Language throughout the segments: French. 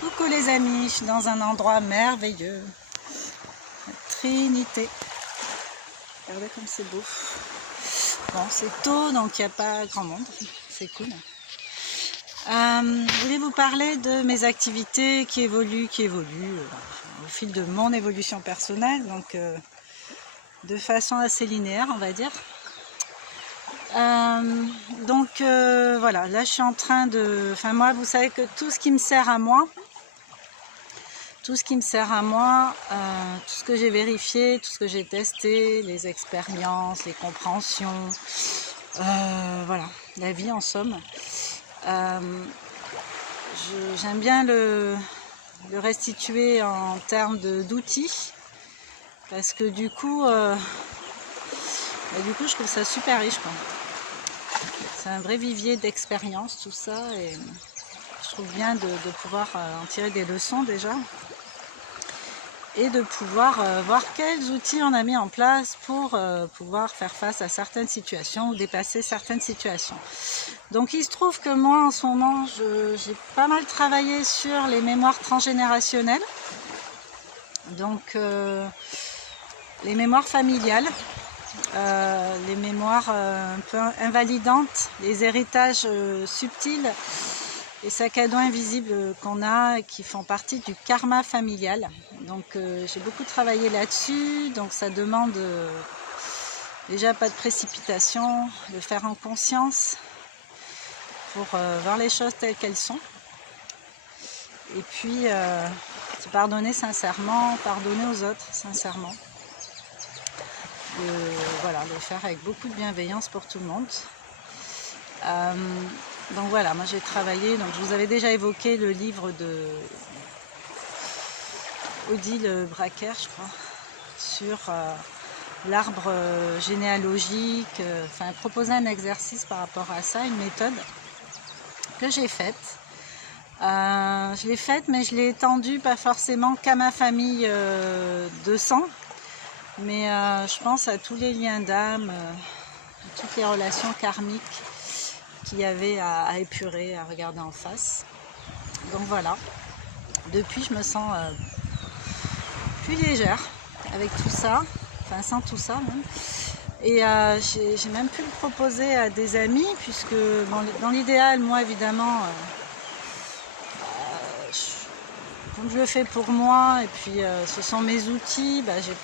Coucou les amis, je suis dans un endroit merveilleux. La Trinité. Regardez comme c'est beau. Bon, c'est tôt, donc il n'y a pas grand monde. C'est cool. Je voulais vous parler de mes activités qui évoluent au fil de mon évolution personnelle, donc de façon assez linéaire, on va dire. Voilà, là je suis en train de... Enfin moi, vous savez que tout ce qui me sert à moi, tout ce que j'ai vérifié, tout ce que j'ai testé, les expériences, les compréhensions, voilà, la vie en somme. J'aime bien le restituer en termes d'outils, parce que du coup, je trouve ça super riche, quoi. C'est un vrai vivier d'expérience tout ça, et je trouve bien de pouvoir en tirer des leçons déjà, et de pouvoir voir quels outils on a mis en place pour pouvoir faire face à certaines situations ou dépasser certaines situations. Donc il se trouve que moi en ce moment j'ai pas mal travaillé sur les mémoires transgénérationnelles, donc les mémoires familiales, les mémoires un peu invalidantes, les héritages subtils, les sacs à dos invisibles qu'on a et qui font partie du karma familial. Donc j'ai beaucoup travaillé là-dessus, donc ça demande déjà pas de précipitation, de faire en conscience pour voir les choses telles qu'elles sont. Et puis se pardonner sincèrement, pardonner aux autres sincèrement. Voilà, le faire avec beaucoup de bienveillance pour tout le monde. Donc voilà, moi j'ai travaillé, donc je vous avais déjà évoqué le livre de Odile Bracker, je crois, sur l'arbre généalogique, enfin proposer un exercice par rapport à ça, une méthode que j'ai faite. Je l'ai faite, mais je l'ai étendue pas forcément qu'à ma famille de sang, mais je pense à tous les liens d'âme, à toutes les relations karmiques qu'il y avait à épurer, à regarder en face. Donc voilà, depuis je me sens plus légère avec tout ça, enfin sans tout ça même. Et j'ai même pu le proposer à des amis, puisque dans l'idéal, moi évidemment, comme je le fais pour moi, et puis ce sont mes outils, j'ai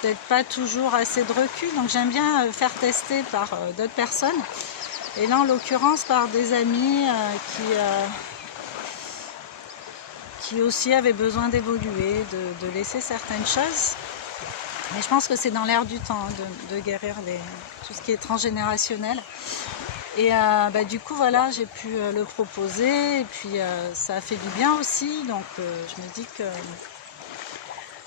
peut-être pas toujours assez de recul, donc j'aime bien faire tester par d'autres personnes. Et là, en l'occurrence, par des amis qui aussi avaient besoin d'évoluer, de laisser certaines choses. Mais je pense que c'est dans l'air du temps de guérir tout ce qui est transgénérationnel. Et du coup, voilà, j'ai pu le proposer. Et puis, ça a fait du bien aussi. Donc, je me dis que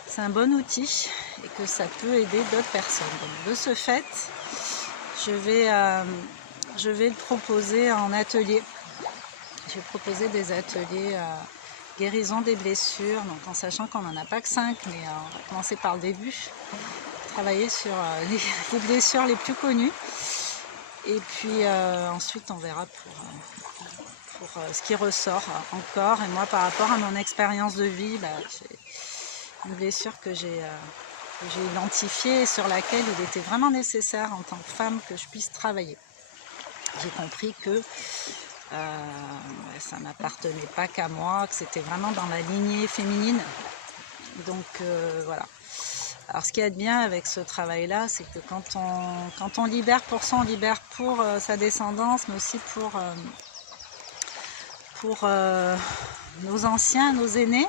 c'est un bon outil et que ça peut aider d'autres personnes. Donc, de ce fait, je vais le proposer en atelier. Je vais proposer des ateliers guérison des blessures, donc en sachant qu'on n'en a pas que 5, mais on va commencer par le début. Travailler sur les blessures les plus connues. Et puis ensuite, on verra pour ce qui ressort encore. Et moi, par rapport à mon expérience de vie, j'ai une blessure que j'ai identifiée et sur laquelle il était vraiment nécessaire en tant que femme que je puisse travailler. J'ai compris que ça n'appartenait pas qu'à moi, que c'était vraiment dans la lignée féminine. Donc voilà. Alors ce qu'il y a de bien avec ce travail-là, c'est que quand on libère pour ça, on libère pour sa descendance, mais aussi pour nos anciens, nos aînés,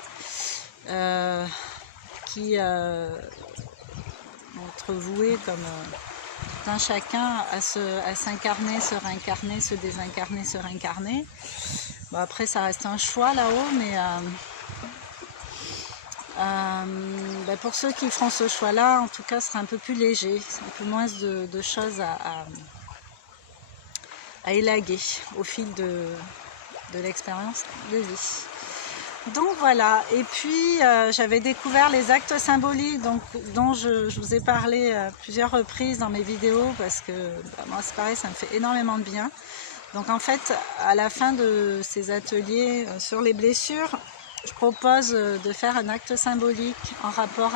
qui vont être voués comme tout un chacun à s'incarner, se réincarner, se désincarner, se réincarner. Bon, après, ça reste un choix là-haut, mais pour ceux qui feront ce choix-là, en tout cas, ce sera un peu plus léger, un peu moins de choses à élaguer au fil de l'expérience de vie. Donc voilà, et puis j'avais découvert les actes symboliques dont je vous ai parlé à plusieurs reprises dans mes vidéos, parce que moi c'est pareil, ça me fait énormément de bien. Donc en fait, à la fin de ces ateliers sur les blessures, je propose de faire un acte symbolique en rapport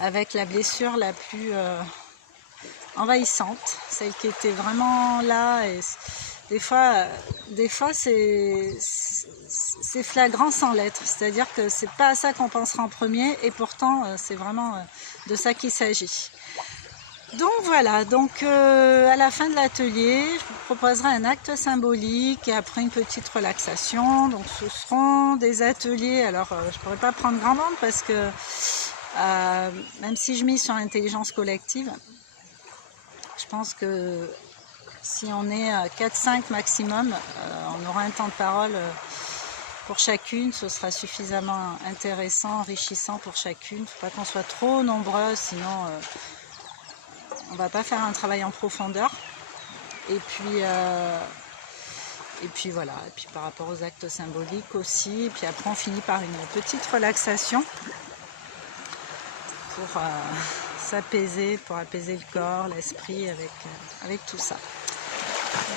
avec la blessure la plus envahissante, celle qui était vraiment là. Et des fois c'est flagrant sans l'être, c'est-à-dire que c'est pas à ça qu'on pensera en premier, et pourtant c'est vraiment de ça qu'il s'agit. Donc voilà, donc à la fin de l'atelier, je vous proposerai un acte symbolique et après une petite relaxation. Donc ce seront des ateliers, alors je ne pourrais pas prendre grand nombre parce que même si je mise sur l'intelligence collective, je pense que si on est 4-5 maximum, on aura un temps de parole pour chacune, ce sera suffisamment intéressant, enrichissant pour chacune. Il ne faut pas qu'on soit trop nombreux, sinon on ne va pas faire un travail en profondeur. Et puis voilà, et puis par rapport aux actes symboliques aussi. Et puis après on finit par une petite relaxation pour s'apaiser, pour apaiser le corps, l'esprit avec tout ça.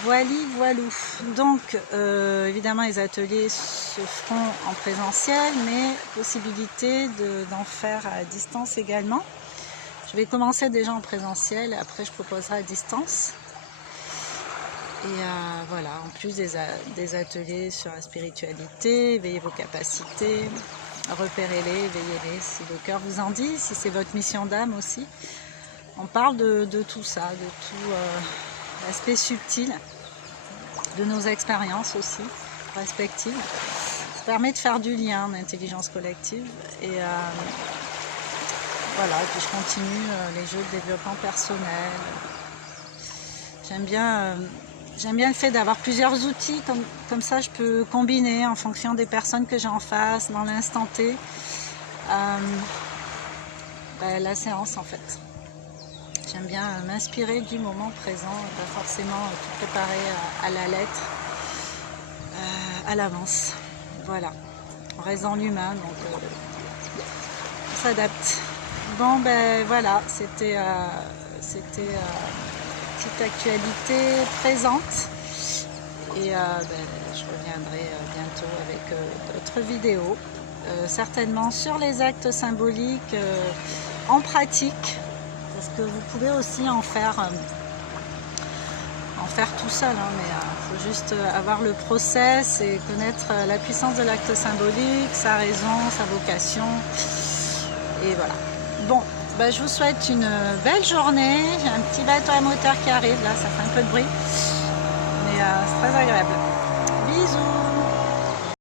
Voilou. Donc évidemment les ateliers se feront en présentiel, mais possibilité d'en faire à distance également. Je vais commencer déjà en présentiel, et après je proposerai à distance. Et voilà, en plus des ateliers sur la spiritualité, éveillez vos capacités, repérez-les, éveillez-les si le cœur vous en dit, si c'est votre mission d'âme aussi. On parle de tout ça, de tout l'aspect subtil de nos expériences aussi, respectives. Ça permet de faire du lien d'intelligence collective. Et voilà, et puis je continue les jeux de développement personnel. J'aime bien le fait d'avoir plusieurs outils, comme ça je peux combiner en fonction des personnes que j'ai en face, dans l'instant T, la séance en fait. J'aime bien m'inspirer du moment présent, pas forcément tout préparer à la lettre, à l'avance. Voilà, on reste dans l'humain, donc on s'adapte. Bon ben voilà, c'était petite actualité présente, et je reviendrai bientôt avec d'autres vidéos, certainement sur les actes symboliques en pratique, parce que vous pouvez aussi en faire tout seul, hein, mais il faut juste avoir le process et connaître la puissance de l'acte symbolique, sa raison, sa vocation, et voilà. Bon, ben, je vous souhaite une belle journée. J'ai un petit bateau à moteur qui arrive, là ça fait un peu de bruit, mais c'est très agréable.